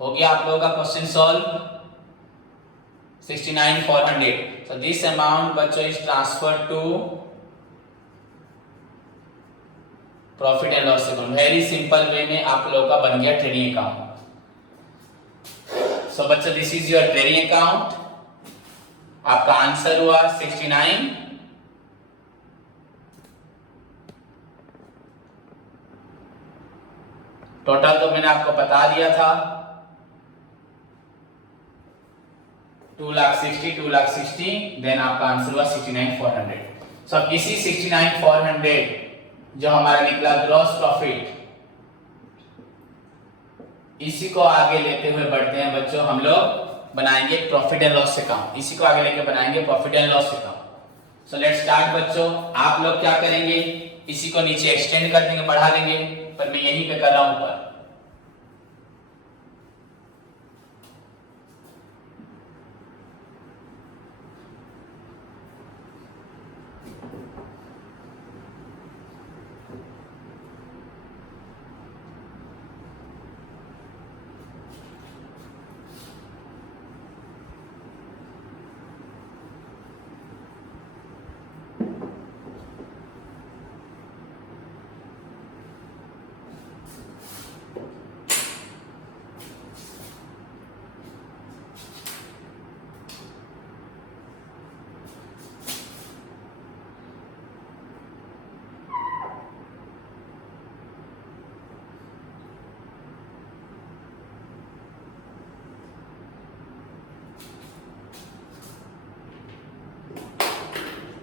हो गया आप लोगों का question solve 69,400। so this amount बच्चों is transferred to profit and loss account. Very simple way में आप लोगों का बन गया ट्रेडिंग अकाउंट। सो बच्चों this is your trading account, आपका आंसर हुआ 69। टोटल तो मैंने आपको बता दिया था 2,60,000, देन आपका आंसर हुआ 69,400। सो अब इसी 69,400 जो हमारा निकला ग्रॉस प्रॉफिट, इसी को आगे लेते हुए बढ़ते हैं बच्चों, हम लोग बनाएंगे प्रॉफिट एंड लॉस अकाउंट, इसी को आगे लेके बनाएंगे profit and loss account. So let's start बच्चों। आप लोग क्या करेंगे, इसी को नीचे एक्सटेंड कर देंगे, बढ़ा देंगे, पर मैं यहीं पे कर रहा हूं ऊपर।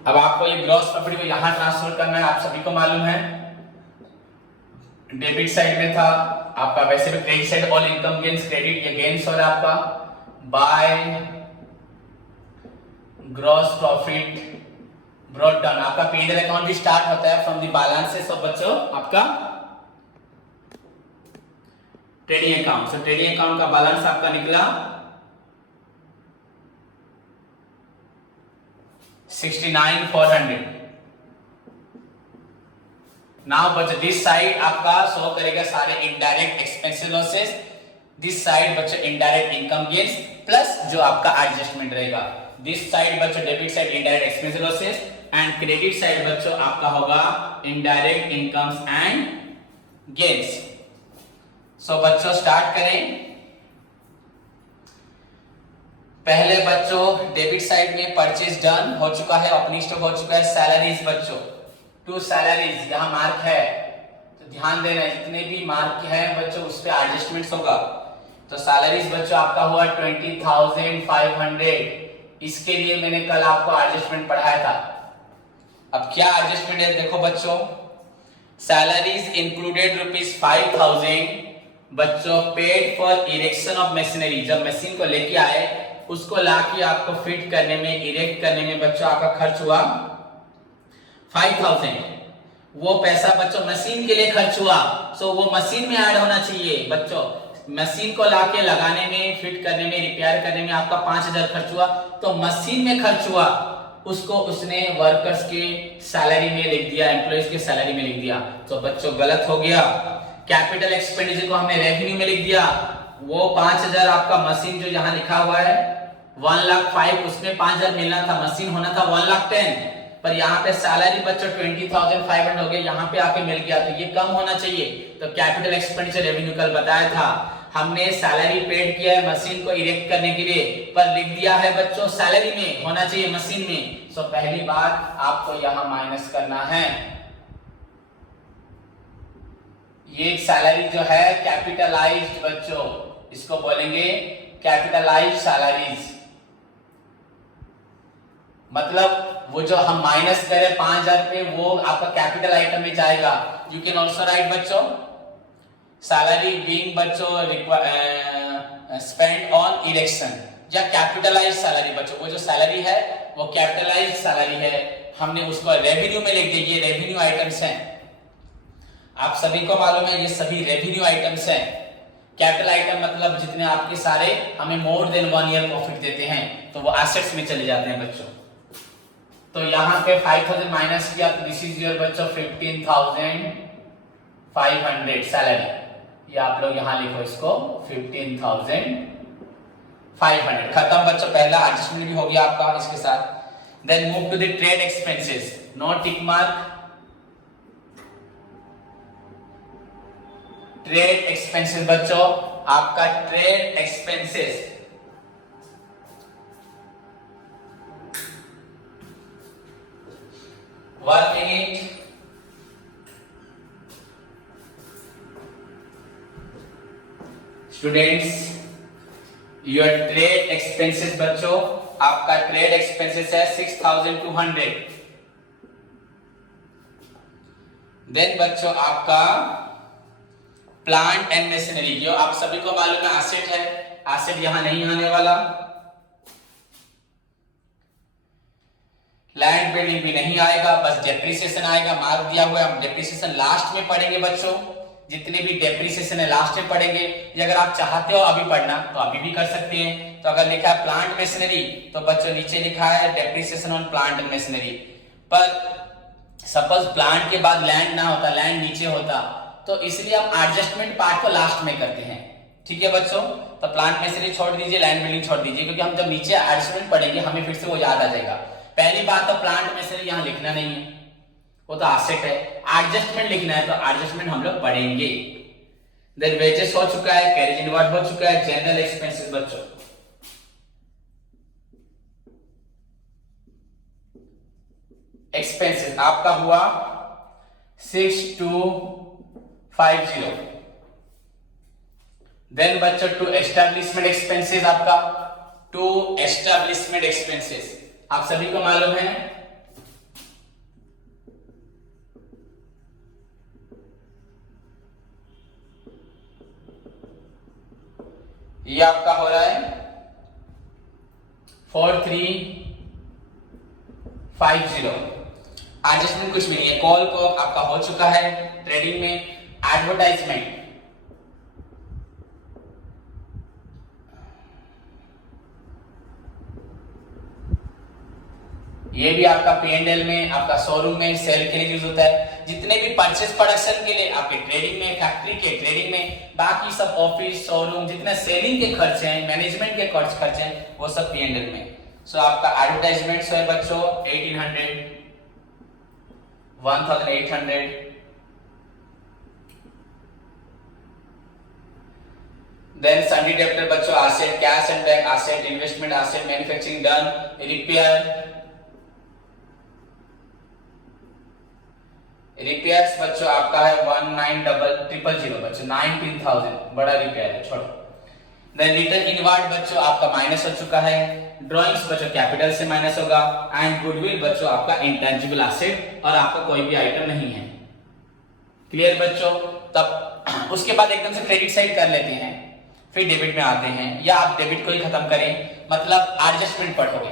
अब आपको ये ग्रॉस प्रॉफिट को यहां ट्रांसफर करना है, आप सभी को मालूम है। डेबिट साइड में था आपका, वैसे भी credit side all income gains credit, ये गेन्स हो रहा है आपका by gross profit brought down. आपका P&L अकाउंट भी स्टार्ट होता है फ्रॉम द बैलेंसेस ऑफ बच्चों आपका ट्रेडिंग अकाउंट। सो ट्रेडिंग अकाउंट का बैलेंस आपका निकला 69,400। नाउ बच्चों दिस साइड आपका शो करेगा सारे indirect expenses losses, this side बच्चों इनडायरेक्ट इनकम गेन्स प्लस जो आपका एडजस्टमेंट रहेगा। दिस साइड बच्चों debit side indirect expenses losses and credit side बच्चों आपका होगा इनडायरेक्ट इनकम्स एंड गेन्स। सो बच्चों स्टार्ट करें। पहले बच्चों डेबिट साइड में परचेज डन हो चुका है, ओपनिंग स्टॉक हो चुका है, सैलरीज बच्चों 2 सैलरीज यहां मार्क है, तो ध्यान देना जितने भी मार्क है बच्चों उस पे एडजस्टमेंट्स होगा। तो सैलरीज बच्चों आपका हुआ 20,500, इसके लिए मैंने कल आपको एडजस्टमेंट पढ़ाया था। अब क्या एडजस्टमेंट है देखो बच्चों, सैलरीज इंक्लूडेड ₹5,000 बच्चों paid for erection of machinery, जब मशीन को लेके आए उसको लाके आपको फिट करने में इरेक्ट करने में बच्चों आपका खर्च हुआ 5,000। वो पैसा बच्चों मशीन के लिए खर्च हुआ, सो वो मशीन में ऐड होना चाहिए बच्चों। मशीन को लाके लगाने में, फिट करने में, रिपेयर करने में आपका 5,000 खर्च हुआ, तो मशीन में खर्च हुआ उसको उसने वर्कर्स के सैलरी में लिख दिया, एम्प्लॉइज के सैलरी में लिख दिया। तो बच्चों गलत हो गया। कैपिटल एक्सपेंडिचर को हमने रेवेन्यू में लिख दिया। वो 5,000 आपका मशीन जो यहाँ लिखा हुआ है 1,05,000, उसमें 5,000 मिलना था, मशीन होना था 1,10,000, पर यहाँ पे सैलरी बच्चों 20,500 हो गया, यहाँ पे आके मिल गया, तो ये कम होना चाहिए। तो कैपिटल एक्सपेंडिचर रेवेन्यू कल बताया था हमने, सैलरी पेड किया है मशीन को इरेक्ट करने के लिए, पर लिख दिया है बच्चों सैलरी में, होना चाहिए मशीन में। सो पहली बात आपको यहाँ माइनस करना है। ये सैलरी जो है कैपिटलाइज्ड बच्चों, इसको बोलेंगे कैपिटलाइज्ड सैलरीज। मतलब वो जो हम माइनस करें 5,000 रुपए, वो आपका कैपिटल आइटम में जाएगा। यू कैन ऑल्सो राइट बच्चों सैलरी बीइंग बच्चों स्पेंड ऑन इलेक्शन, या कैपिटलाइज्ड सैलरी बच्चों, वो जो सैलरी है वो कैपिटलाइज्ड सैलरी है, हमने उसको रेवेन्यू में लिख दिया। ये रेवेन्यू आइटम्स हैं, आप सभी को मालूम है ये सभी रेवेन्यू आइटम्स हैं। कैपिटल आइटम मतलब जितने आपके सारे हमें मोर देन 1 ईयर प्रॉफिट देते हैं तो वो एसेट्स में चले जाते हैं बच्चों। तो यहाँ पे 5,000 माइनस किया तो दिस इज योर बच्चों 15,500 सैलरी। ये आप लोग यहाँ लिखो इसको 15,500। खत्म बच्चों, पहला एडजस्टमेंट भी हो गया आपका इसके साथ। Then move to the trade expenses, no tick mark. Trade expenses बच्चों, आपका trade expenses 1 minute। Students your trade expenses बच्चों, आपका ट्रेड एक्सपेंसेस है 6,200। देन बच्चों आपका प्लांट एंड मशीनरी, जो आप सभी को मालूम है एसेट है, एसेट यहां नहीं आने वाला। लैंड बिल्डिंग भी नहीं आएगा, बस डेप्रिसिएशन आएगा, मार्क दिया हुआ है। हम डेप्रिसिएशन लास्ट में पढ़ेंगे बच्चों, जितने भी डेप्रिसिएशन है लास्ट में पढ़ेंगे। ये अगर आप चाहते हो अभी पढ़ना तो अभी भी कर सकते हैं। तो अगर लिखा है प्लांट मशीनरी तो बच्चों नीचे लिखा है depreciation on plant and machinery. पर सपोज प्लांट के बाद लैंड ना होता, लैंड नीचे होता, तो इसलिए हम एडजस्टमेंट पार्ट को लास्ट में करते हैं। ठीक है बच्चों, तो प्लांट मशीनरी छोड़ दीजिए, लैंड बिल्डिंग छोड़ दीजिए, क्योंकि हम जब नीचे एडजस्टमेंट पढ़ेंगे हमें फिर से वो याद आ जाएगा। पहली बात तो प्लांट मशीनरी यहां लिखना नहीं है, वो तो एसेट है। एडजस्टमेंट लिखना है तो एडजस्टमेंट हम लोग पढ़ेंगे। देन वेजेस हो चुका है, कैरेज इनवर्ड हो चुका है, जनरल एक्सपेंसेस बच्चों एक्सपेंसेस आपका हुआ 6,250। देन बच्चों टू एस्टैब्लिशमेंट एक्सपेंसेस, आपका टू एस्टैब्लिशमेंट एक्सपेंसेस आप सभी को मालूम है ये आपका हो रहा है 4,350। एडजस्टमेंट कुछ भी नहीं है। कॉल को आपका हो चुका है ट्रेडिंग में। एडवर्टाइजमेंट ये भी आपका P&L में, आपका शोरूम में सेल के लिए यूज होता है। जितने भी परचेस प्रोडक्शन के लिए आपके ट्रेडिंग में, फैक्ट्री के ट्रेडिंग में, बाकी सब ऑफिस शोरूम जितने सेलिंग के खर्च हैं, मैनेजमेंट के खर्च हैं, वो सब P&L में। सो आपका एडवर्टाइजमेंट है बच्चों 1,800, 1,800। देन सन्डी डेब्टर बच्चों asset, cash and bank asset, investment asset, manufacturing done, repairs बच्चों आपका है 19,000 बच्चों 19,000, बड़ा रिपेयर है, छोड़ो। देन रिटर्न इनवर्ड बच्चों आपका माइनस हो चुका है। ड्राइंग्स बच्चों कैपिटल से माइनस होगा। एंड गुडविल बच्चों आपका इंटेंजिबल एसेट और आपका कोई भी आइटम नहीं है। क्लियर बच्चों? तब उसके बाद एकदम से क्रेडिट साइड कर लेते हैं, फिर डेबिट में आते हैं, या आप डेबिट को ही खत्म करें, मतलब एडजस्टमेंट पढ़ोगे।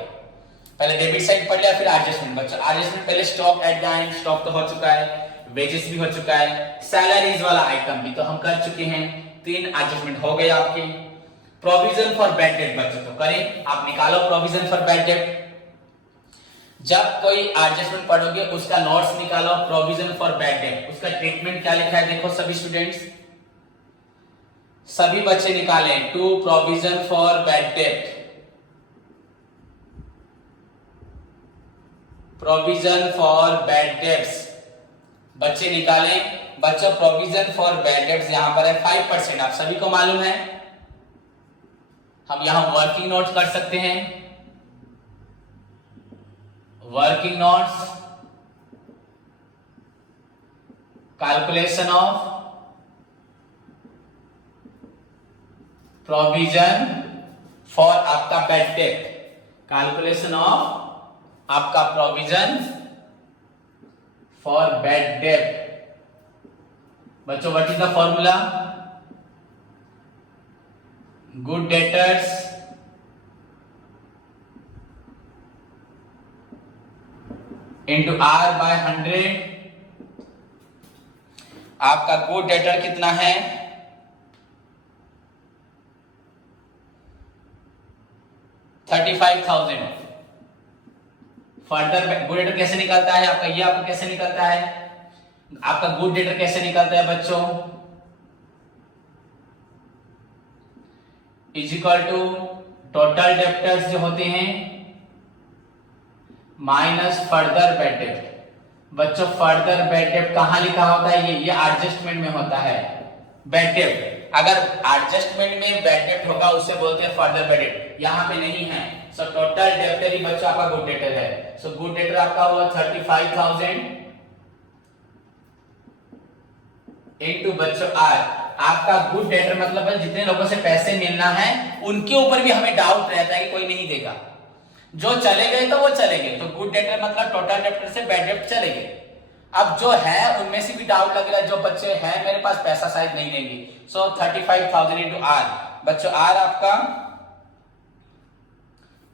पहले डेबिट साइड पढ़ लिया, फिर एडजस्टमेंट बच्चों। एडजस्टमेंट पहले stock at the and, stock तो हो चुका है, वेजेस भी हो चुका है, सैलरीज वाला आइटम भी तो हम कर चुके हैं। 3 एडजस्टमेंट हो गए आपके। प्रोविजन फॉर बैड डेट बच्चों तो करें, आप निकालो प्रोविजन फॉर बैड डेट। जब कोई एडजस्टमेंट पढ़ोगे उसका नोट्स निकालो। प्रोविजन फॉर बैड डेट, उसका ट्रीटमेंट क्या लिखा है देखो सभी स्टूडेंट्स, सभी बच्चे निकालें। To provision for bad debt, provision for bad debts बच्चे निकालें। बच्चों प्रोविजन फॉर बैड डेट्स यहां पर है 5%, आप सभी को मालूम है। हम यहां वर्किंग नोट्स कर सकते हैं, working notes, calculation of provision for आपका बैड डेट, कैलकुलेशन ऑफ आपका प्रोविजन फॉर बैड डेट। बच्चों what is the formula? Good debtors into R by 100। आपका गुड डेटर कितना है? 35,000। फर्दर गुड डेटर कैसे निकलता है आपका? ये आपका कैसे निकलता है? आपका गुड डेटर कैसे निकलता है बच्चों? Is equal to total debtors जो होते हैं माइनस फर्दर बैड डेट। बच्चों फर्दर बैड डेट कहां लिखा होता है? ये एडजस्टमेंट में होता है बैड डेट। अगर एडजस्टमेंट में बैड डेट होगा उसे बोलते हैं फर्दर बैड डेट, यहां पे नहीं है। सो टोटल डेप्टर ही बच्चों आपका गुड डेटर है। सो गुड डेटर आपका हुआ 35,000 इनटू बच्चों आर। आपका गुड डेटर मतलब है जितने लोगों से पैसे मिलना है उनके ऊपर भी हमें डाउट रहता है कि कोई नहीं देगा, जो चले गए तो वो चले गए, तो गुड डेटर मतलब टोटल डेप्टर से बैड डेप्ट चले गए। अब जो है उनमें से भी डाउट लग रहा है, जो बच्चे हैं मेरे पास पैसा शायद नहीं देंगे। सो 35,000 इंटू आर। बच्चों आर आपका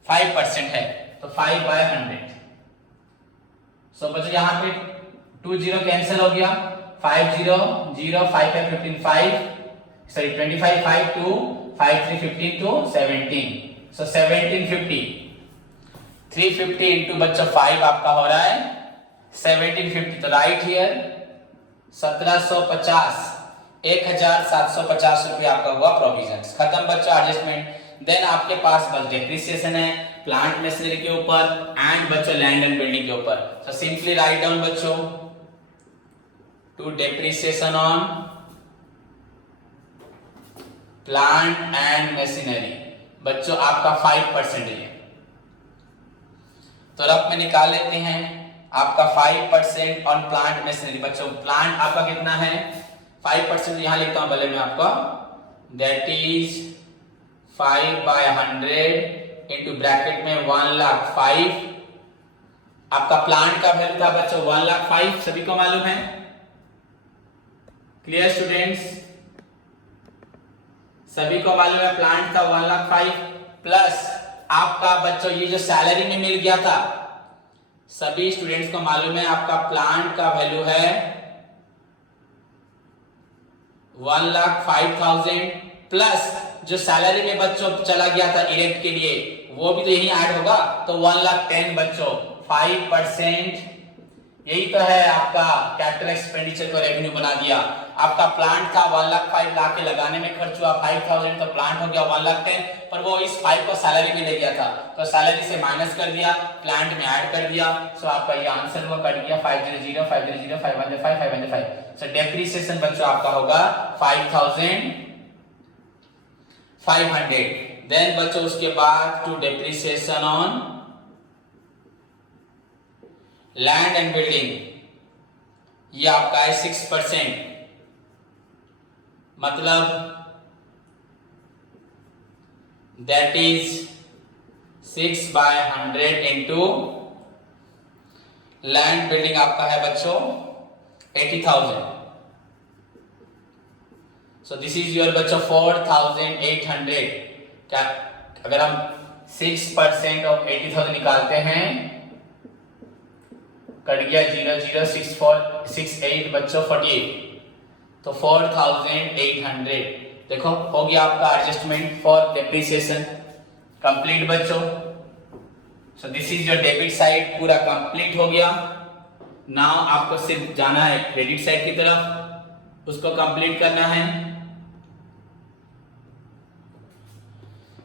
5% है तो 5/100। सो बच्चों यहां पे 2 0 कैंसिल हो गया, 5 0 0 5 5 15 5 सॉरी 25 5 2 5 3 15 2 17। सो 1750 350 इंटू बच्चों 5 आपका हो रहा है 1750। तो राइट हियर 1750 1750 रुपए आपका हुआ प्रोविजन। खत्म बच्चों एडजस्टमेंट। देन आपके पास बस डेप्रिसिएशन है प्लांट मशीनरी के ऊपर एंड बच्चों लैंड एंड बिल्डिंग के ऊपर। सो सिंपली राइट डाउन बच्चों to depreciation on plant and machinery बच्चों आपका 5% है। तो रफ में निकाल लेते हैं आपका 5% ऑन प्लांट मशीनरी। बच्चों प्लांट आपका कितना है? 5% यहां लिखता हूं भले मैं आपका, दैट इज 5/100 इंटू ब्रैकेट में 1,05,000। आपका प्लांट का वैल्यू था बच्चों 1,05,000, सभी को मालूम है। Clear students? सभी को मालूम है प्लांट था 1,05,000 प्लस आपका बच्चों ये जो सैलरी में मिल गया था, सभी स्टूडेंट्स को मालूम है आपका प्लांट का वैल्यू है 1,05,000 प्लस जो सैलरी में बच्चों चला गया था इरेक्ट के लिए वो भी तो यही ऐड होगा, तो 1,10,000 बच्चों 5%। यही तो है आपका कैपिटल एक्सपेंडिचर को रेवेन्यू बना दिया। आपका प्लांट था 1,05,000 लाके लगाने में खर्च हुआ 5,000, तो प्लांट हो गया 1,10,000, पर वो इस 5 को सैलरी में ले गया था तो सैलरी से माइनस कर दिया, प्लांट में ऐड कर दिया। सो आपका ये आंसर वो कट गया 500 500 505 505। सो डेप्रिसिएशन बच्चों आपका होगा 5,500। देन बच्चों उसके बाद to depreciation on land and building, ये आपका है 6%, मतलब that is 6/100 into land building आपका है बच्चों 80,000। सो दिस इज योर बच्चों 4,800। क्या अगर हम 6% ऑफ 80,000 निकालते हैं, कट गया 0,06468 बच्चों 48, तो 4,800। देखो हो गया आपका एडजस्टमेंट फॉर डेप्रिसिएशन कंप्लीट बच्चों। So this is your debit side पूरा कंप्लीट हो गया। नाउ आपको सिर्फ जाना है क्रेडिट साइड की तरफ, उसको कंप्लीट करना है।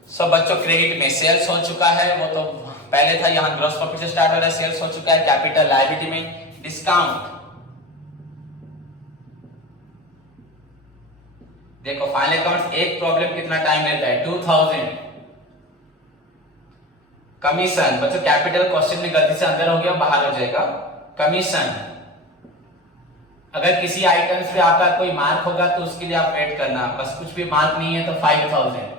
सो बच्चों क्रेडिट में सेल्स हो चुका है, वो तो पहले था, यहां ग्रॉस प्रॉफिट से स्टार्ट हो रहा है, सेल्स हो चुका है। कैपिटल लायबिलिटी में डिस्काउंट, देखो फाइनल अकाउंट्स एक प्रॉब्लम कितना टाइम लेता है 2000। कमीशन बच्चों कैपिटल क्वेश्चन में गलती से अंदर हो गया बाहर हो जाएगा। कमीशन अगर किसी आइटम्स पे आपका कोई मार्क होगा तो उसके लिए आप वेट करना, बस कुछ भी मार्क नहीं है तो 5000।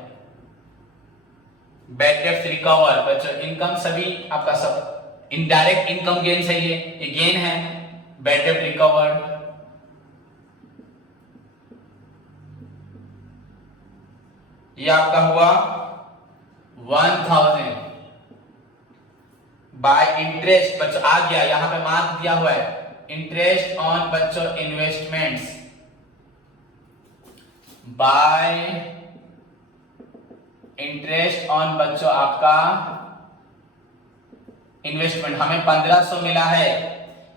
बैड डेब्ट रिकवर बच्चों, इनकम सभी आपका सब इनडायरेक्ट इनकम गेन है, ये गेन है। बैड डेब्ट रिकवर, ये आपका हुआ 1000 बाय इंटरेस्ट। बच्चों आ गया, यहां पे मार्क दिया हुआ है इंटरेस्ट ऑन बच्चों इन्वेस्टमेंट्स बाय इंटरेस्ट ऑन बच्चों आपका इन्वेस्टमेंट। हमें 1500 मिला है,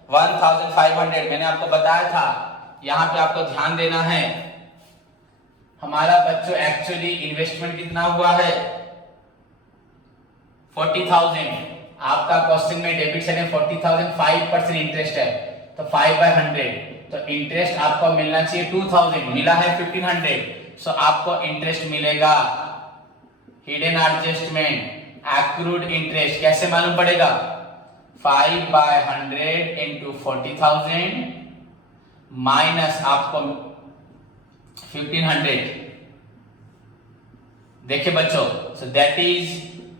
1500 मैंने आपको बताया था। यहां पे आपको ध्यान देना है, हमारा बच्चों एक्चुअली इन्वेस्टमेंट कितना हुआ है 40,000। आपका क्वेश्चन में डेबिट साइड में 40,000 5% इंटरेस्ट है, तो 5/100, तो इंटरेस्ट आपको मिलना चाहिए 2000, मिला है 1500। सो आपको इंटरेस्ट मिलेगा हिडन एडजस्टमेंट एक्रूड इंटरेस्ट कैसे मालूम पड़ेगा, 5/100 इंटू 40,000 माइनस आपको 1500। देखिए बच्चों, सो दैट इज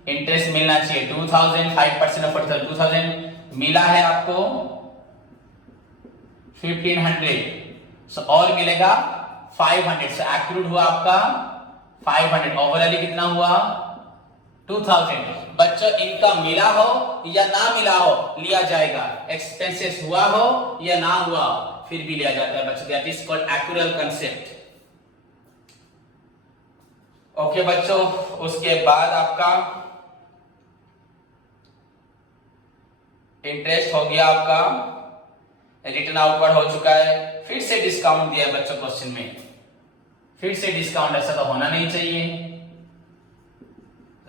इंटरेस्ट मिलना चाहिए 2000, 5% ऑफ 40,000 2000 मिला है आपको 1500। सो और मिलेगा 500। सो एक्रूड हुआ आपका 500, ओवरऑल कितना हुआ 2000। बच्चों इनकम मिला हो या ना मिला हो लिया जाएगा, एक्सपेंसेस हुआ हो या ना हुआ फिर भी लिया जाता है बच्चों, that is called accrual concept. Okay बच्चों, उसके बाद आपका इंटरेस्ट हो गया, आपका रिटर्न आउटवर्ड हो चुका है, फिर से डिस्काउंट दिया है बच्चों क्वेश्चन में, फिर से डिस्काउंट, ऐसा तो होना नहीं चाहिए,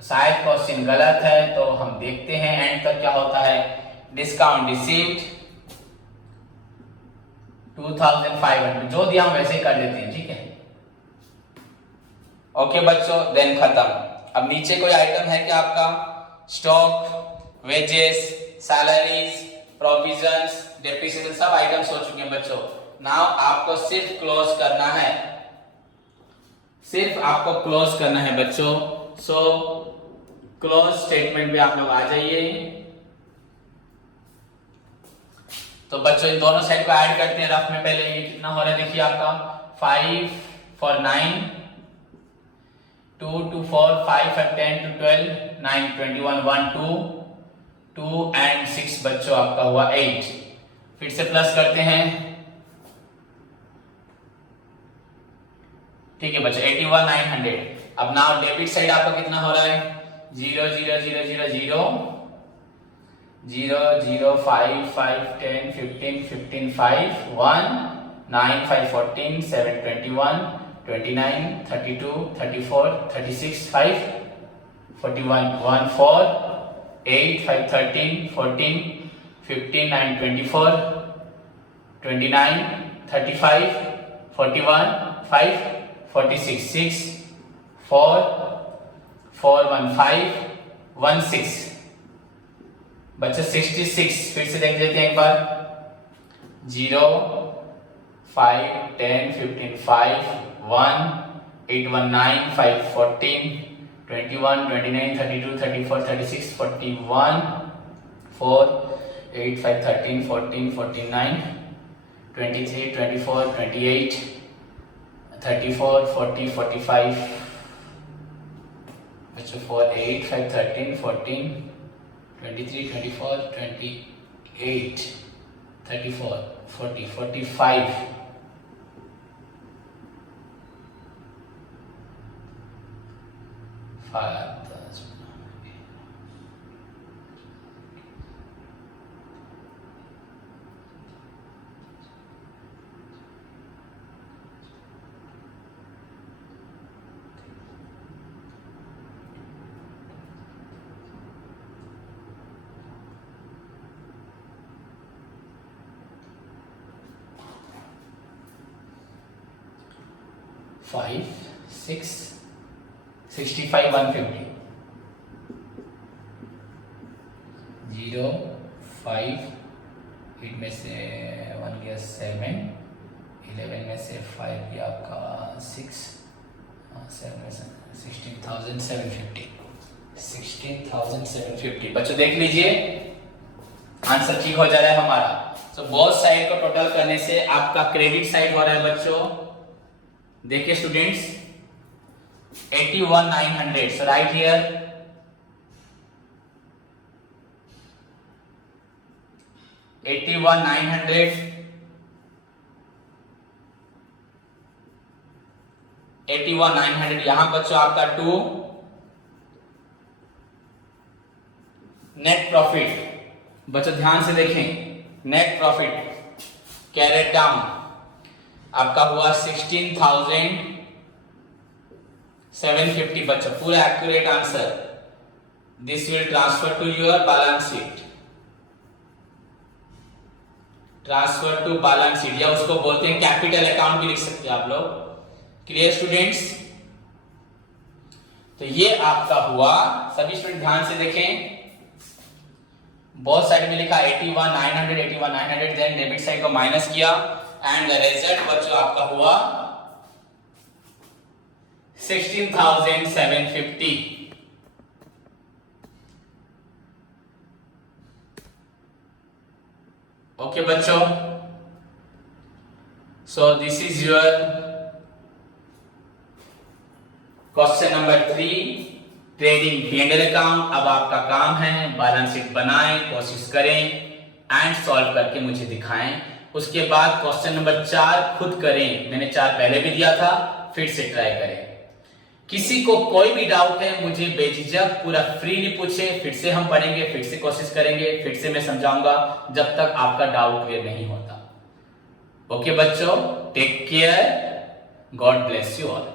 शायद क्वेश्चन गलत है, तो हम देखते हैं एंड तक क्या होता है। डिस्काउंट रिसीव्ड 2500, जो दिया हम वैसे ही कर लेते हैं, ठीक है। ओके बच्चों, देन खत्म। अब नीचे कोई आइटम है क्या आपका, stock, wages, salaries, provisions, depreciation, सब आइटम्स हो चुके हैं बच्चों। नाउ आपको सिर्फ क्लोज करना है, सिर्फ आपको क्लोज करना है बच्चों। सो क्लोज स्टेटमेंट पे आप लोग आ जाइए। तो बच्चों इन दोनों साइड को ऐड करते हैं रफ में। पहले ये कितना हो रहा है देखिए आपका 5 for 9, 2 to 4, 5 for 10 to 12, 9 21, 1 2 and 6 बच्चों आपका हुआ 8। फिर से प्लस करते हैं, ठीक है बच्चों 81,900। अब नाउ डेबिट साइड आपका कितना हो रहा है 0 0 0 0 0 0 0 5 5 10 15 15 5 1 9 5 14 7 21 29 32 34 36 5 41 1 4 8 5 13 14 15 9 24 29 35 41 5 46 6 4 4 1 5 1 6 बच्चे 66। फिर से देख लेते हैं एक बार 0 5 10 15 5 1 8 1 9 5 14 21 29 32 34 36 41 4 8 5 13 14 49 23 24 28 34 40 45 बच्चों 4 8 5 13 14 23 24 28 34 40 45 5 6 65 150 0 5 8 में से 1 गैस 7, 11 में से 5 भी आपका 6, 7 में से 16,750 बच्चों देख लीजिए आंसर ठीक हो जा रहा है हमारा। तो बोथ साइड को टोटल करने से आपका क्रेडिट साइड हो रहा है बच्चों, देखिए स्टूडेंट्स 81,900, so right here 81,900, 81,900 यहां बच्चों आपका 2 नेट प्रॉफिट, बच्चों ध्यान से देखें नेट प्रॉफिट कैरेट डाउन आपका हुआ 16,750 बच्चों, पूरा accurate answer. This will transfer to your balance sheet, transfer to balance sheet या उसको बोलते हैं कैपिटल अकाउंट भी लिख सकते हैं आप लोग। Clear students? तो ये आपका हुआ, सभी स्टूडेंट ध्यान से देखें, बोथ साइड में लिखा 81,900, 81,900, देन डेबिट साइड को माइनस किया एंड द रिजल्ट बच्चों आपका हुआ 16,750। ओके बच्चों, so this is your question number 3 trading P&L account. अब आपका काम है बैलेंस शीट बनाएं, कोशिश करें एंड सॉल्व करके मुझे दिखाएं। उसके बाद क्वेश्चन नंबर 4 खुद करें, मैंने 4 पहले भी दिया था, फिर से ट्राई करें। किसी को कोई भी डाउट है मुझे बेझिझक पूरा फ्रीली पूछे, फिर से हम पढ़ेंगे, फिर से कोशिश करेंगे, फिर से मैं समझाऊंगा जब तक आपका डाउट क्लियर नहीं होता। ओके बच्चों, take care, God bless you all.